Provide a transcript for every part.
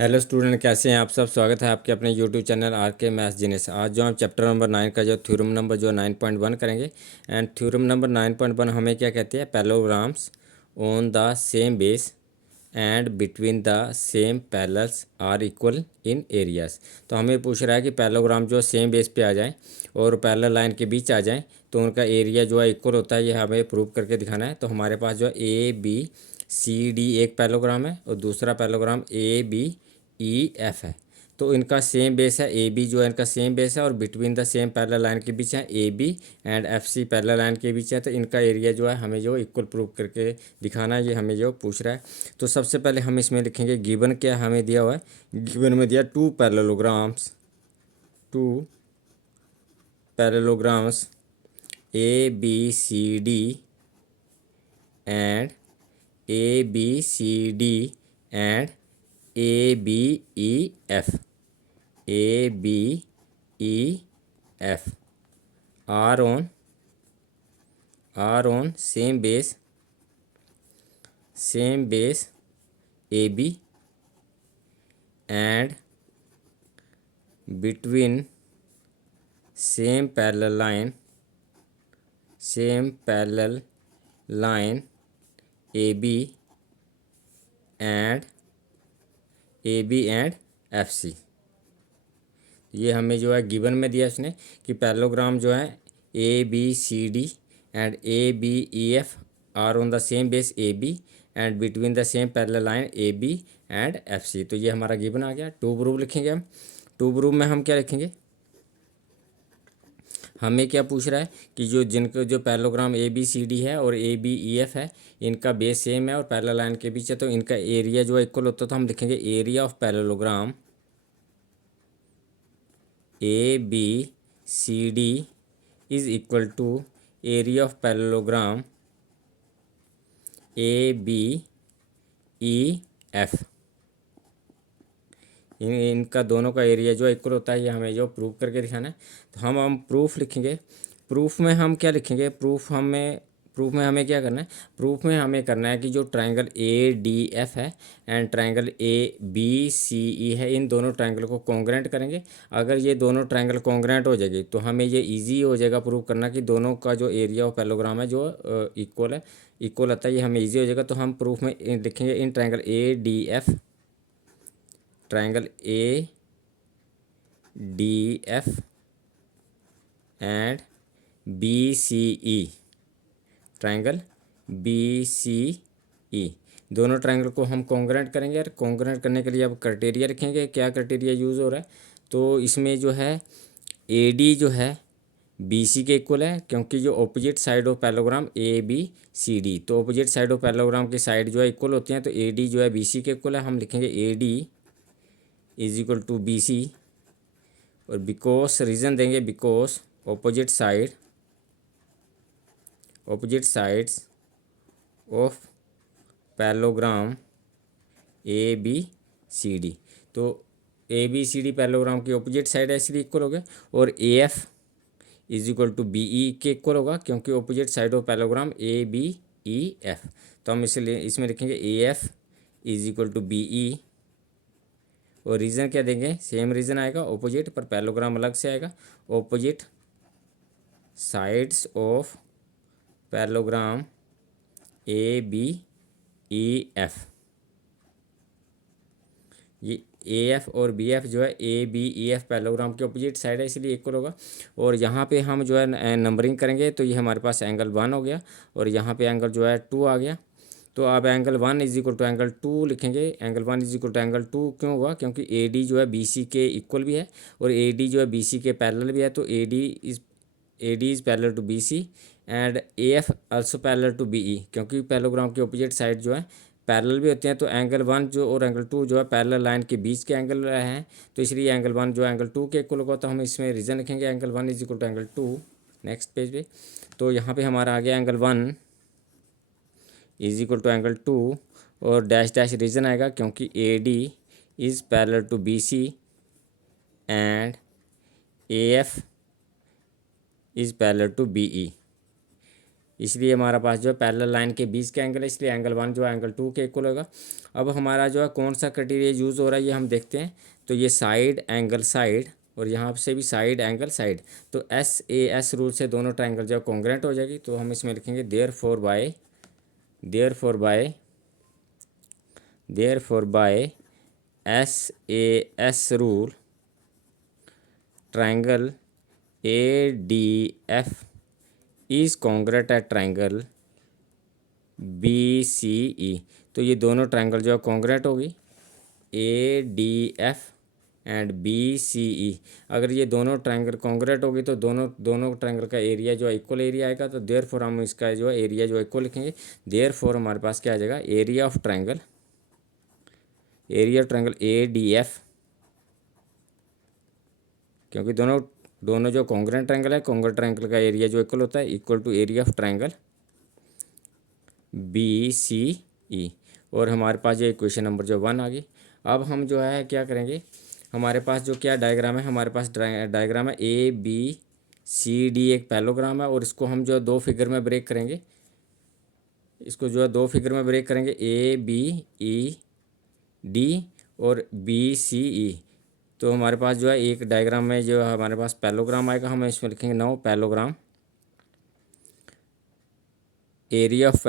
Hello student, कैसे हैं आप सब। स्वागत है आपके अपने यूट्यूब चैनल आर के मैथ्स जीनियस। आज जो हम चैप्टर नंबर 9 का जो थ्योरम नंबर जो 9.1 करेंगे। एंड थ्योरम नंबर 9.1 हमें क्या कहते हैं, parallelograms on the same base and between the same parallels are equal in areas. तो हमें पूछ रहा है कि पैरेललोग्राम जो सेम बेस पे आ जाए और पैरेलल लाइन के बीच आ जाए तो उनका एरिया जो है इक्वल होता है। ये हमें प्रूव करके दिखाना है। तो हमारे पास जो है ए बी सी डी एक पैरेललोग्राम है और दूसरा parallelogram A B E F है। तो इनका सेम बेस है, ए बी जो है इनका सेम बेस है और between the same parallel line के बीच है A B and F C parallel line के बीच है। तो इनका एरिया जो है हमें जो इक्वल प्रूव करके दिखाना है, ये हमें जो पूछ रहा है। तो सबसे पहले हम इसमें लिखेंगे गिवन क्या हमें दिया हुआ है। गिवन में दिया two parallelograms A B C D and A B C D and A B E F A B E F are on same base A B and between same parallel line A B and F C. ये हमें जो है given में दिया इसने कि parallelogram जो है A B C D and A B E F are on the same base A B and between the same parallel line A B and F C. तो ये हमारा गिवन आ गया। टू प्रूफ लिखेंगे हम। To proof में हम क्या लिखेंगे, हमें क्या पूछ रहा है कि जो parallelogram A B C D है और ए बी ई एफ है, इनका बेस सेम है और पैरेलल लाइन के बीच है, तो इनका एरिया जो है इक्वल होता है। तो हम लिखेंगे area of parallelogram A B C D is equal to area of parallelogram A B E F. इनका दोनों का एरिया जो इक्वल होता है, ये हमें जो प्रूफ करके दिखाना है। तो हम प्रूफ लिखेंगे। प्रूफ में हम क्या लिखेंगे, प्रूफ में हमें क्या करना है, प्रूफ में हमें करना है कि जो ट्रायंगल ए डी एफ है and triangle a B C e है, इन दोनों ट्रायंगल को कॉन्ग्रेंट करेंगे। अगर ये दोनों ट्रायंगल कॉन्ग्रेंट हो जाएगी तो हमें ये इजी हो जाएगा प्रूव करना कि दोनों का जो एरिया ऑफ पैरेललोग्राम है जो इक्वल आता है। ये हमें ईजी हो जाएगा। तो हम प्रूफ में लिखेंगे in triangle A D F, triangle A D F and B C E, triangle B C E, दोनों ट्रायंगल को हम कॉन्ग्रेंट करेंगे। और कॉन्ग्रेंट करने के लिए अब क्राइटेरिया लिखेंगे, क्या क्राइटेरिया यूज़ हो रहा है। तो इसमें जो है ए डी जो है बी सी के इक्वल है, क्योंकि जो opposite side of parallelogram A B C D, तो ऑपोजिट साइड ऑफ पैरेललोग्राम की साइड जो है इक्वल होती हैं। तो ए डी जो है बी सी के इक्वल है। हम लिखेंगे A D is equal to B C, और बिकॉज रीज़न देंगे because opposite sides of parallelogram A B C D. तो A B C D parallelogram की ऑपोजिट साइड है, इसलिए इक्वल हो गए। और A F is equal to B E के इक्वल होगा, क्योंकि opposite side of parallelogram A B E F. तो हम इसलिए इसमें लिखेंगे A F is equal to B ई, और रीज़न क्या देंगे, सेम रीज़न आएगा ऑपोजिट, पर पैरेललोग्राम अलग से आएगा। Opposite sides of parallelogram A B E F, ये ए एफ और बी एफ जो है A B E F parallelogram के ऑपोजिट साइड है, इसलिए इक्वल होगा। और यहाँ पे हम जो है नंबरिंग करेंगे, तो ये हमारे पास एंगल 1 हो गया और यहाँ पे एंगल जो है 2 आ गया। तो अब angle 1 is equal to angle 2 लिखेंगे। Angle 1 is equal to angle 2 क्यों हुआ, क्योंकि ए डी जो है बी सी के इक्वल भी है और ए डी जो है बी सी के पैरेलल भी है। तो A D is parallel to B C and A F also parallel to B E, क्योंकि पैरेललोग्राम की ऑपोजिट साइड जो है पैरेलल भी होते हैं। तो एंगल 1 जो और एंगल 2 जो है पैरेलल लाइन के बीच के एंगल हैं, तो इसलिए एंगल 1 जो एंगल 2 के इक्वल होगा। तो हम इसमें रीज़न लिखेंगे angle 1 is equal to angle 2। Next page पे तो यहाँ पे हमारा आ गया angle 1 is equal to angle 2 और डैश डैश रीज़न आएगा, क्योंकि A D is parallel to B C and A F is parallel to B E. इसलिए हमारा पास जो है पैरेलल लाइन के बीच का एंगल है, इसलिए एंगल 1 जो है एंगल 2 के इक्वल होगा। अब हमारा जो है कौन सा क्राइटेरिया यूज़ हो रहा है ये हम देखते हैं। तो ये साइड एंगल साइड और यहाँ से भी साइड एंगल साइड, तो SAS रूल से दोनों ट्रायंगल जो है कॉन्ग्रुएंट हो जाएगी। तो हम इसमें लिखेंगे therefore by SAS rule triangle ADF is congruent at triangle BCE। तो ये दोनों ट्रायंगल जो है कॉन्ग्रुएंट होगी ADF एंड BCE। अगर ये दोनों ट्रायंगल कॉन्ग्रुएंट होगी तो दोनों ट्रायंगल का एरिया जो है इक्वल एरिया आएगा। तो देयरफॉर हम इसका जो है एरिया जो है इक्वल लिखेंगे। देयरफॉर हमारे पास क्या आ जाएगा, एरिया ऑफ ट्रायंगल ADF, क्योंकि दोनों जो कॉन्ग्रुएंट ट्रायंगल है, कॉन्ग्रुएंट ट्रायंगल का एरिया जो इक्वल होता है equal to area of triangle BCE। और हमारे पास जो इक्वेशन नंबर जो 1 आ गई। अब हम जो है क्या करेंगे, हमारे पास जो क्या डायग्राम है, हमारे पास डायग्राम है ABCD एक पैरेललोग्राम है, और इसको हम जो 2 फिगर में ब्रेक करेंगे। इसको जो है 2 फिगर में ब्रेक करेंगे, ABED और BCE। तो हमारे पास जो है एक डायग्राम में जो हमारे पास पैरेललोग्राम आएगा, हम इसमें लिखेंगे now parallelogram, area of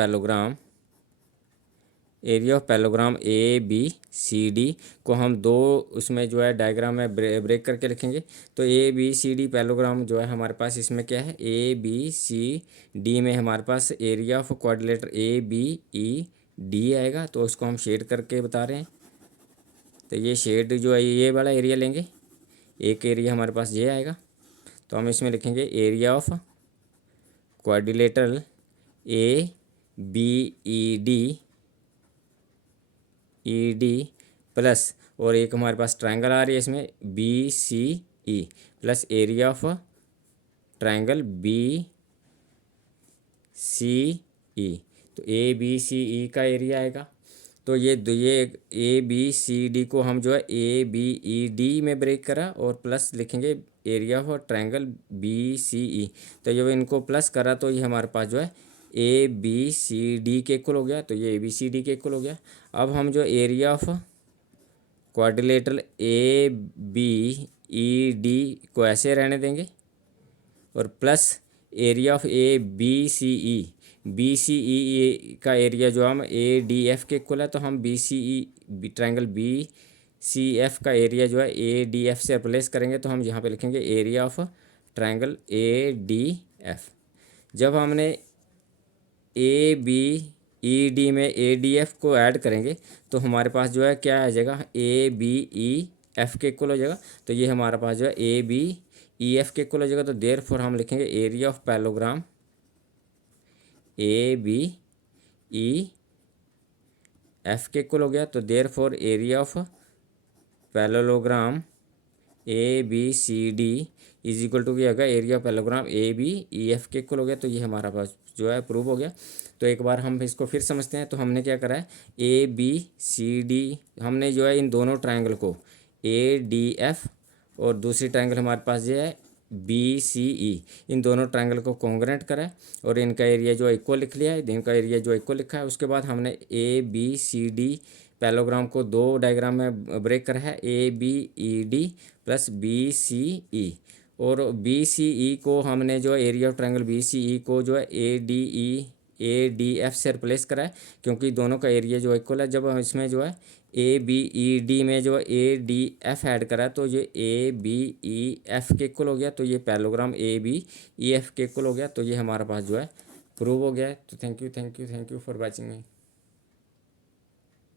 parallelogram ABCD को हम 2 उसमें जो है डायग्राम में ब्रेक करके लिखेंगे। तो ABCD पैरेललोग्राम जो है हमारे पास इसमें क्या है, ABCD में हमारे पास एरिया ऑफ क्वाड्रिलेटर ABED आएगा। तो उसको हम शेड करके बता रहे हैं। तो ये शेड जो है ये वाला एरिया लेंगे, एक एरिया हमारे पास ये आएगा। तो हम इसमें लिखेंगे area of quadrilateral ABED plus, और एक हमारे पास ट्रायंगल आ रही है इसमें BCE plus area of triangle BCE। तो ABCE का एरिया आएगा। तो ये ABCD को हम जो है ABED में ब्रेक करा और प्लस लिखेंगे एरिया ऑफ ट्रायंगल BCE। तो जब इनको प्लस करा तो ये हमारे पास जो है ABCD के इक्वल हो गया। तो ये ABCD के इक्वल हो गया। अब हम जो एरिया ऑफ क्वाड्रिलेटरल ABED को ऐसे रहने देंगे और प्लस एरिया ऑफ BCE का एरिया जो हम ADF के इक्वल है। तो हम ट्रायंगल BCF का एरिया जो है ADF से रिप्लेस करेंगे। तो हम यहाँ पे लिखेंगे एरिया ऑफ ट्रायंगल ADF। जब हमने ABED में ADF को ऐड करेंगे तो हमारे पास जो है क्या आ जाएगा, ABEF के इक्वल हो जाएगा। तो ये हमारे पास जो है ABEF के इक्वल हो जाएगा। तो देयरफॉर हम लिखेंगे एरिया ऑफ पैरेललोग्राम ABEF के इक्वल हो गया। तो therefore area of parallelogram ABCD is equal to क्या होगा, एरिया ऑफ पैरेललोग्राम ABEF के इक्वल हो गया। तो ये हमारा पास जो है प्रूव हो गया। तो एक बार हम इसको फिर समझते हैं। तो हमने क्या करा है, ABCD हमने जो है इन दोनों ट्रायंगल को ADF और दूसरी ट्रायंगल हमारे पास जो है BCE, इन दोनों ट्रायंगल को कॉन्ग्रुएंट करा है और इनका एरिया जो है इक्वल लिख लिया है। इनका एरिया जो इक्वल लिखा है। उसके बाद हमने ABCD पैरेललोग्राम को 2 डायग्राम में ब्रेक करा है, ABED प्लस BCE। और BCE को हमने जो एरिया ऑफ ट्रायंगल BCE को जो है ADF से रिप्लेस करा है, क्योंकि दोनों का एरिया जो इक्वल है। जब हम इसमें जो है ABED में जो ADF ऐड करा तो ये ABEF के इक्वल हो गया। तो ये पैरेललोग्राम ABEF के इक्वल हो गया। तो ये हमारे पास जो है प्रूव हो गया है। तो thank you for watching me.